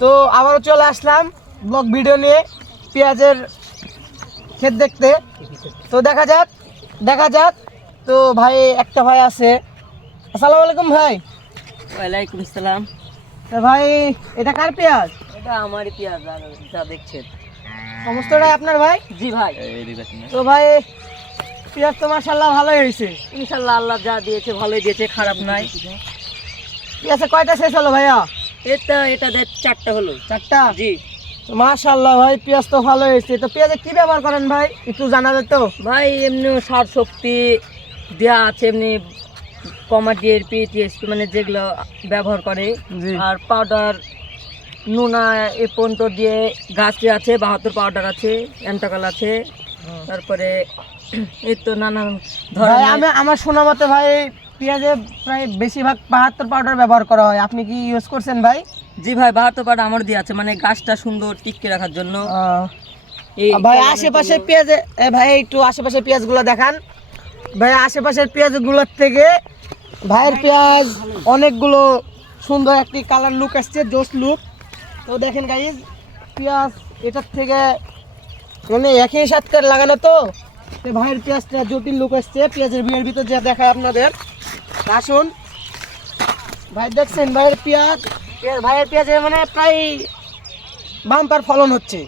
তো আবারও চলে আসলাম ব্লগ ভিডিও নিয়ে পেঁয়াজের ক্ষেত দেখতে। তো দেখা যাক। তো ভাই একটা ভাই আছে। আসসালামু আলাইকুম ভাই। ওয়ালাইকুম আসসালাম। তো ভাই এটা কার পেঁয়াজ? এটা আমারই পেঁয়াজ, যা দেখছেন সমস্তটাই আপনার ভাই? জি ভাই। তো ভাই পেঁয়াজ তো মাশাআল্লাহ ভালোই হয়েছে। ইনশাল্লাহ আল্লাহ যা দিয়েছে ভালোই দিয়েছে, খারাপ নাই। পেঁয়াজে কয়টা শেষ হলো ভাইয়া? এটা দেখ 4টা হলো। 4টা? জি মাশাআল্লাহ ভাই পেঁয়াজ তো ভালো হয়েছে। তো পেঁয়াজে কি ব্যবহার করেন ভাই একটু জানা যেত? ভাই এমনি সার শক্তি দেওয়া আছে, এমনি কমাডিয়ার পিটিএসপি মানে যেগুলো ব্যবহার করে, জি। আর পাউডার নুনা এ পর্যন্ত দিয়ে গাছটি আছে 72 পাউডার আছে, অ্যান্টাকাল আছে, তারপরে এই তো নানান ভাই ধরনের। আমার শোনা মতে ভাই পেঁয়াজে প্রায় বেশিরভাগ 72 পাউডার ব্যবহার করা হয়। আপনি কি ইউজ করছেন ভাই? জি ভাই 72 পাউডার আমার দিয়ে আছে, মানে গাছটা সুন্দর টিকে রাখার জন্য। ভাই আশেপাশে পেঁয়াজে ভাই একটু আশেপাশে পেঁয়াজগুলো দেখান ভাই। আশেপাশের পেঁয়াজগুলোর থেকে ভাইয়ের পেঁয়াজ অনেকগুলো সুন্দর একটি কালার লুক আসছে, জোস লুক। তো দেখেন গাইজ পেঁয়াজ এটার থেকে মানে একই সাথে লাগানো, তো ভাইয়ের পেঁয়াজটা জটিল লুক আসছে। পেঁয়াজের বিয়ের ভিতর যা দেখায় আপনাদের, আসুন ভাই। দেখছেন ভাইয়ের পেঁয়াজের মানে প্রায় বাম্পার ফলন হচ্ছে।